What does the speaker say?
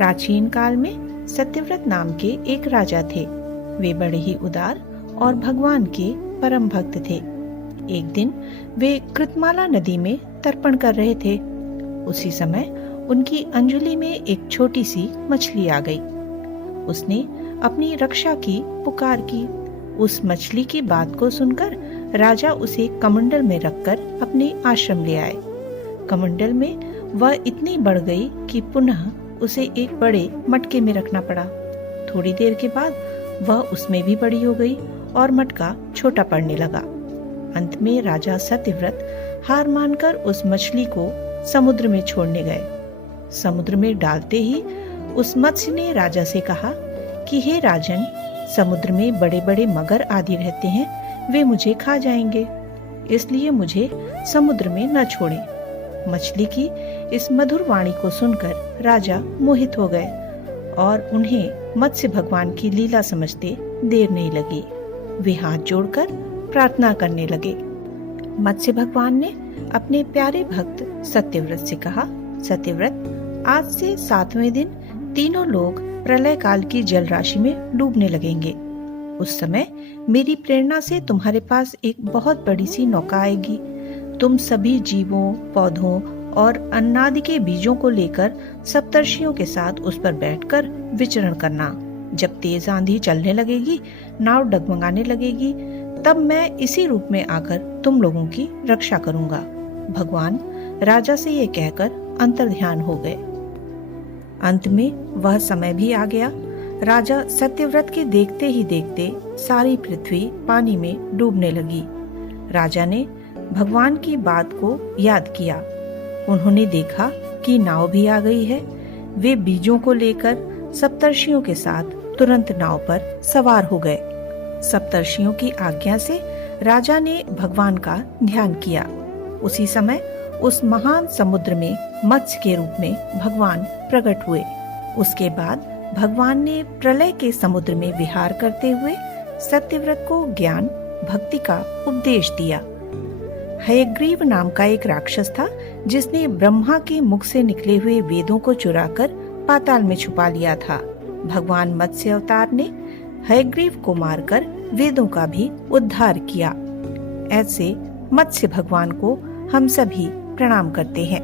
प्राचीन काल में सत्यव्रत नाम के एक राजा थे। वे बड़े ही उदार और भगवान के परम भक्त थे। एक दिन वे कृतमाला नदी में तर्पण कर रहे थे। उसी समय उनकी अंजलि में एक छोटी सी मछली आ गई। उसने अपनी रक्षा की पुकार की। उस मछली की बात को सुनकर राजा उसे कमंडल में रखकर अपने आश्रम ले आए। कमंडल में वह इतनी बढ़ गई कि पुनः उसे एक बड़े मटके में रखना पड़ा। थोड़ी देर के बाद वह उसमें भी बड़ी हो गई और मटका छोटा पड़ने लगा। अंत में राजा सत्यव्रत हार मानकर उस मछली को समुद्र में छोड़ने गए। समुद्र में डालते ही उस मत्स्य ने राजा से कहा कि हे राजन, समुद्र में बड़े बड़े मगर आदि रहते हैं, वे मुझे खा जाएंगे, इसलिए मुझे समुद्र में न छोड़ें। मछली की इस मधुर वाणी को सुनकर राजा मोहित हो गए और उन्हें मत्स्य भगवान की लीला समझते देर नहीं लगी। वे हाथ जोड़कर प्रार्थना करने लगे। मत्स्य भगवान ने अपने प्यारे भक्त सत्यव्रत से कहा, सत्यव्रत, आज से 7वें दिन तीनों लोग प्रलय काल की जल राशि में डूबने लगेंगे। उस समय मेरी प्रेरणा से तुम्हारे पास एक बहुत बड़ी सी नौका आएगी। तुम सभी जीवों, पौधों और अन्नादि के बीजों को लेकर सप्तर्षियों के साथ उस पर बैठकर विचरण करना। जब तेज आंधी चलने लगेगी, नाव डगमगाने लगेगी, तब मैं इसी रूप में आकर तुम लोगों की रक्षा करूंगा। भगवान राजा से ये कहकर अंतर्ध्यान हो गए। अंत में वह समय भी आ गया। राजा सत्यव्रत के देखते ही देखते सारी पृथ्वी पानी में डूबने लगी। राजा ने भगवान की बात को याद किया। उन्होंने देखा कि नाव भी आ गई है। वे बीजों को लेकर सप्तर्षियों के साथ तुरंत नाव पर सवार हो गए। सप्तर्षियों की आज्ञा से राजा ने भगवान का ध्यान किया। उसी समय उस महान समुद्र में मत्स्य के रूप में भगवान प्रकट हुए। उसके बाद भगवान ने प्रलय के समुद्र में विहार करते हुए सत्यव्रत को ज्ञान भक्ति का उपदेश दिया। हयग्रीव नाम का एक राक्षस था, जिसने ब्रह्मा के मुख से निकले हुए वेदों को चुराकर पाताल में छुपा लिया था। भगवान मत्स्य अवतार ने हयग्रीव को मारकर वेदों का भी उद्धार किया। ऐसे मत्स्य भगवान को हम सभी प्रणाम करते हैं।